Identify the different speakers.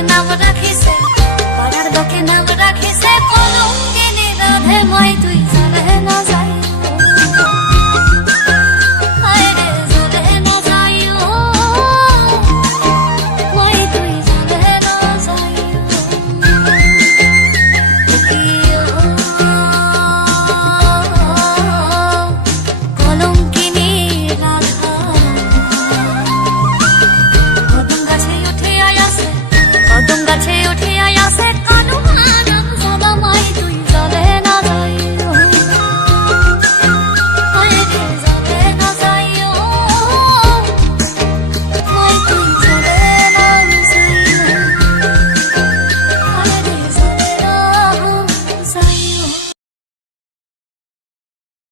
Speaker 1: লোকে নাম রাখিছে পাড়ার লোকে নাম রাখিছে কলঙ্কিনী রাধে মই